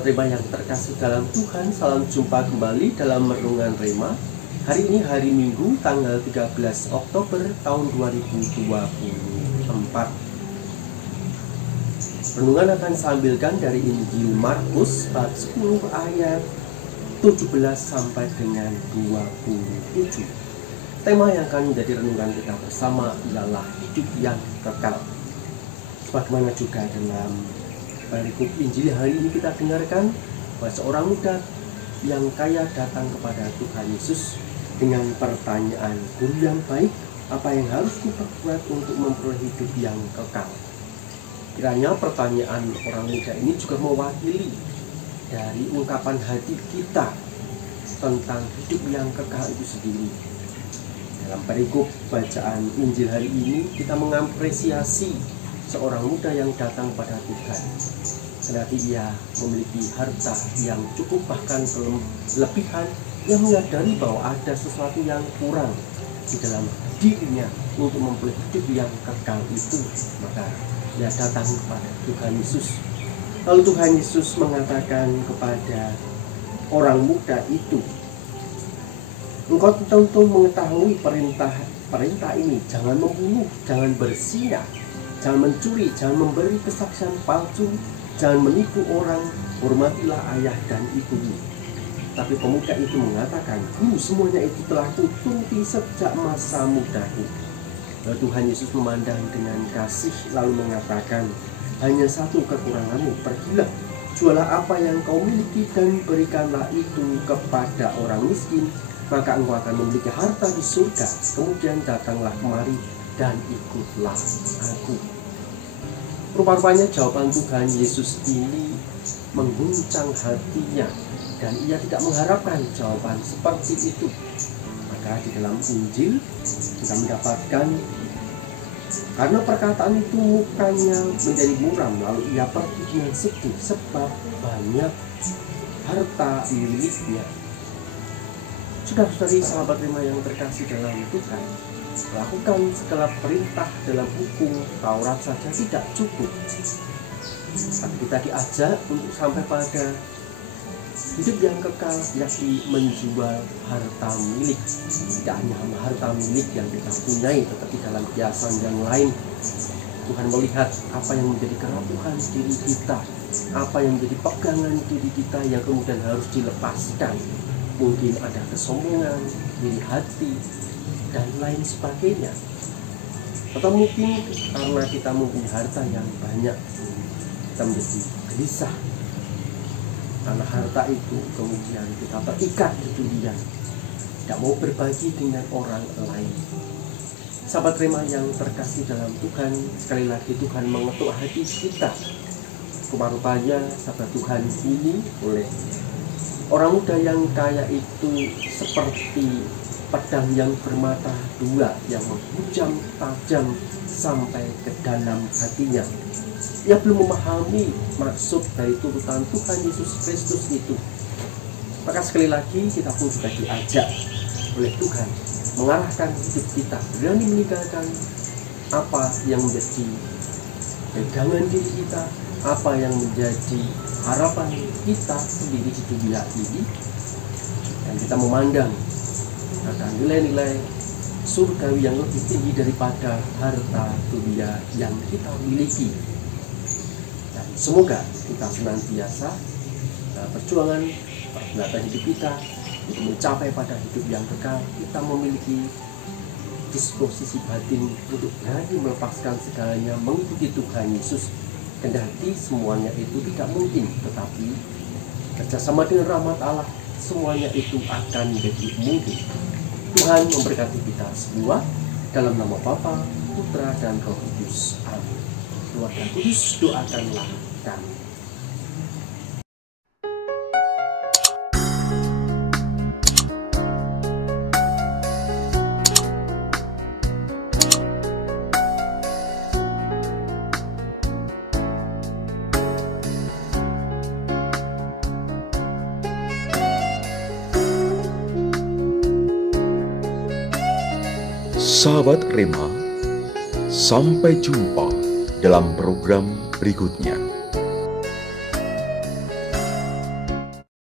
Sahabat Rema yang terkasih dalam Tuhan, salam jumpa kembali dalam Renungan Rema. Hari ini hari Minggu tanggal 13 Oktober tahun 2024. Renungan akan saya ambilkan dari Injil Markus bab 10 ayat 17 sampai dengan 27. Tema yang akan menjadi renungan kita bersama ialah hidup yang kekal. Sebagaimana juga dalam perikop Injil hari ini kita dengarkan bahwa seorang muda yang kaya datang kepada Tuhan Yesus dengan pertanyaan, "Guru yang baik, apa yang harus kuperbuat untuk memperoleh hidup yang kekal?" Kiranya pertanyaan orang muda ini juga mewakili dari ungkapan hati kita tentang hidup yang kekal itu sendiri. Dalam perikop bacaan Injil hari ini kita mengapresiasi seorang muda yang datang pada Tuhan. Kendati ia memiliki harta yang cukup bahkan kelebihan, ia menyadari bahwa ada sesuatu yang kurang di dalam dirinya untuk memperoleh hidup yang kekal itu. Maka ia datang kepada Tuhan Yesus. Lalu Tuhan Yesus mengatakan kepada orang muda itu, "Engkau tentu mengetahui perintah ini, jangan membunuh, jangan berzina, jangan mencuri, jangan memberi kesaksian palsu, jangan menipu orang, hormatilah ayah dan ibumu." Tapi pemuda itu mengatakan, "Guru, semuanya itu telah kuturuti sejak masa mudaku." Lalu Tuhan Yesus memandang dengan kasih lalu mengatakan, "Hanya satu kekuranganmu, pergilah, jualah apa yang kau miliki dan berikanlah itu kepada orang miskin, maka engkau akan memiliki harta di surga. Kemudian datanglah kemari dan ikutlah aku." Rupa-rupanya jawaban Tuhan Yesus ini mengguncang hatinya dan ia tidak mengharapkan jawaban seperti itu. Maka di dalam Injil kita mendapatkan karena perkataan itu mukanya menjadi muram, lalu ia pergi dengan sedih sebab banyak harta miliknya. Saudara-saudari sahabat Rema yang terkasih dalam Tuhan, melakukan segala perintah dalam hukum Taurat saja tidak cukup. Tapi kita diajak untuk sampai pada hidup yang kekal, yakni menjual harta milik. Tidak hanya harta milik yang kita punyai, tetapi dalam kebiasaan yang lain. Tuhan melihat apa yang menjadi kerapuhan diri kita, apa yang menjadi pegangan diri kita yang kemudian harus dilepaskan. Mungkin ada kesombongan, iri hati, dan lain sebagainya. Atau mungkin karena kita mempunyai harta yang banyak, kita menjadi gelisah karena harta itu kemudian kita terikat di dunia, tidak mau berbagi dengan orang lain. Sahabat Rema yang terkasih dalam Tuhan, sekali lagi Tuhan mengetuk hati kita. Rupa-rupanya sahabat Tuhan ini oleh orang muda yang kaya itu seperti pedang yang bermata dua yang menghujam tajam sampai ke dalam hatinya. Ia belum memahami maksud dari turutan Tuhan Yesus Kristus itu. Maka sekali lagi kita pun juga diajak oleh Tuhan mengarahkan hidup kita, berani meninggalkan apa yang menjadi pegangan diri kita, apa yang menjadi harapan kita sendiri di dunia ini, dan kita memandang ada nilai-nilai surgawi yang lebih tinggi daripada harta dunia yang kita miliki. Dan semoga kita senantiasa perjuangan pergulatan hidup kita untuk mencapai pada hidup yang kekal. Kita memiliki disposisi batin untuk berani melepaskan segalanya mengikuti Tuhan Yesus. Kendati semuanya itu tidak mungkin, tetapi kerjasama dengan rahmat Allah semuanya itu akan menjadi mungkin. Tuhan memberkati kita semua dalam nama Bapa, Putra, dan Roh Kudus. Amin. Keluarga Kudus, doakanlah kami. Sahabat Rema, sampai jumpa dalam program berikutnya.